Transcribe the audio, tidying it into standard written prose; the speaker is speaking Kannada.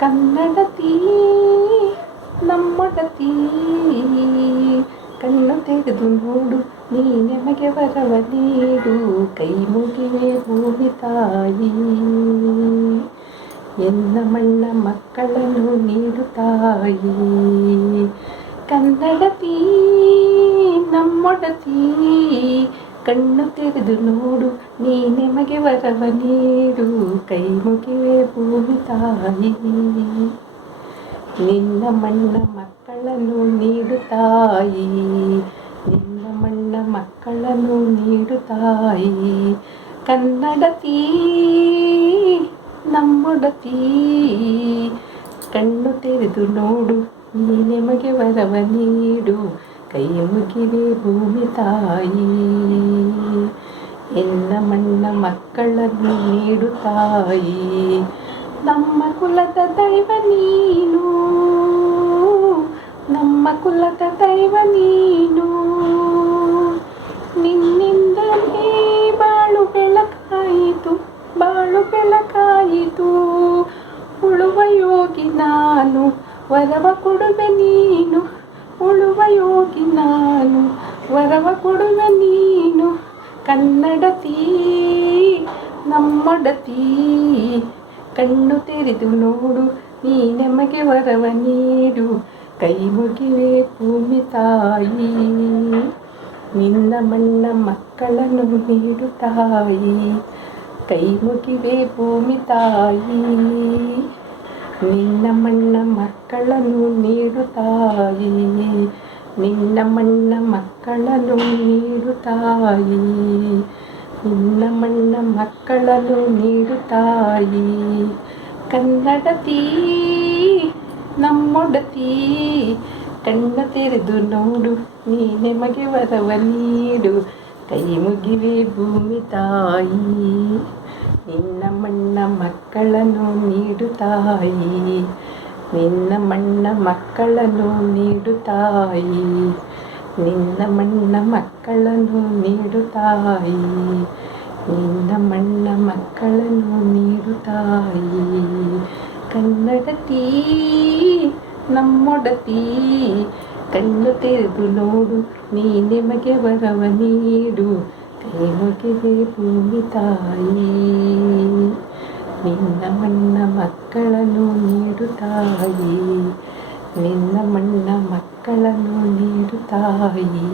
ಕನ್ನಡತಿ ನಮ್ಮೊಡತಿ, ಕಣ್ಣು ತೆಗೆದು ನೋಡು ನೀ ನಮಗೆ ವರವ ನೀಡು, ಕೈ ಮುಗಿವೆ ಭೂಮಿ ತಾಯಿ. ಎನ್ನ ಮಣ್ಣ ಮಕ್ಕಳನ್ನು ನೀಡು ತಾಯಿ. ಕನ್ನಡತಿ ನಮ್ಮೊಡತಿ, ಕಣ್ಣು ತೆರೆದು ನೋಡು ನೀ ನಮಗೆ ವರವ ನೀಡು, ಕೈ ಮುಗಿವೆ ಭೂಮಿ ತಾಯಿ. ನಿನ್ನ ಮಣ್ಣ ಮಕ್ಕಳನ್ನು ನೀಡು ತಾಯಿ, ನಿನ್ನ ಮಣ್ಣ ಮಕ್ಕಳನ್ನು ನೀಡು ತಾಯಿ. ಕನ್ನಡತಿ ನಮ್ಮೊಡತಿ, ಕಣ್ಣು ತೆರೆದು ನೋಡು ನೀ ನಮಗೆ ವರವ ನೀಡು, ಕೈ ಮುಗಿವೆ ಭೂಮಿ ತಾಯಿ. ಎನ್ನ ಮಣ್ಣ ಮಕ್ಕಳನ್ನು ನೀಡು ತಾಯಿ. ನಮ್ಮ ಕುಲದ ದೈವ ನೀನು, ನಮ್ಮ ಕುಲದ ದೈವ ನೀನು, ನಿನ್ನಿಂದಲೇ ಬಾಳು ಬೆಳಕಾಯಿತು, ಬಾಳು ಬೆಳಕಾಯಿತು. ಉಳುವ ಯೋಗಿ ನಾನು, ವರವ ಕೊಡುವೆ ನೀನು, ಉಳುವ ಯೋಗಿ ನಾನು, ವರವ ಕೊಡುವೆ ನೀನು. ಕನ್ನಡತಿ ನಮ್ಮೊಡತಿ, ಕಣ್ಣು ತೆರೆದು ನೋಡು ನೀ ನಮಗೆ ವರವ ನೀಡು, ಕೈ ಮುಗಿವೆ ಭೂಮಿ ತಾಯಿ. ನಿನ್ನ ಮಣ್ಣ ಮಕ್ಕಳನ್ನು ನೀಡು ತಾಯಿ, ಕೈ ಮುಗಿವೆ ಭೂಮಿ ತಾಯಿ. ನಿನ್ನ ಮಣ್ಣ ಮಕ್ಕಳನ್ನು ನೀಡು ತಾಯಿ, ನಿನ್ನ ಮಣ್ಣ ಮಕ್ಕಳನ್ನು ನೀಡು ತಾಯಿ, ನಿನ್ನ ಮಣ್ಣ ಮಕ್ಕಳನ್ನು ನೀಡು ತಾಯಿ. ಕನ್ನಡತಿ ನಮ್ಮೊಡತಿ, ಕಣ್ಣು ತೆರೆದು ನೋಡು ನೀ ನಮಗೆ ವರವ ನೀಡು, ಕೈ ಮುಗಿವೆ ಭೂಮಿ ತಾಯಿ. ನಿನ್ನ ಮಣ್ಣ ಮಕ್ಕಳನ್ನು ನೀಡು ತಾಯಿ, ನಿನ್ನ ಮಣ್ಣ ಮಕ್ಕಳನ್ನು ನೀಡು ತಾಯಿ, ನಿನ್ನ ಮಣ್ಣ ಮಕ್ಕಳನ್ನು ನೀಡು ತಾಯಿ, ನಿನ್ನ ಮಣ್ಣ ಮಕ್ಕಳನ್ನು ನೀಡು ತಾಯಿ. ಕನ್ನಡತಿ ನಮ್ಮೊಡತಿ, ಕಣ್ಣು ತೆರೆದು ನೋಡು ನೀ ನಮಗೆ ವರವ ನೀಡು, ಕೈ ಮುಗಿವೆ ಭೂಮಿ ತಾಯಿ. ನಿನ್ನ ಮಣ್ಣ ಮಕ್ಕಳನ್ನು ನೀಡು ತಾಯಿ, ನಿನ್ನ ಮಣ್ಣ ಮಕ್ಕಳನ್ನು ನೀಡು ತಾಯಿ.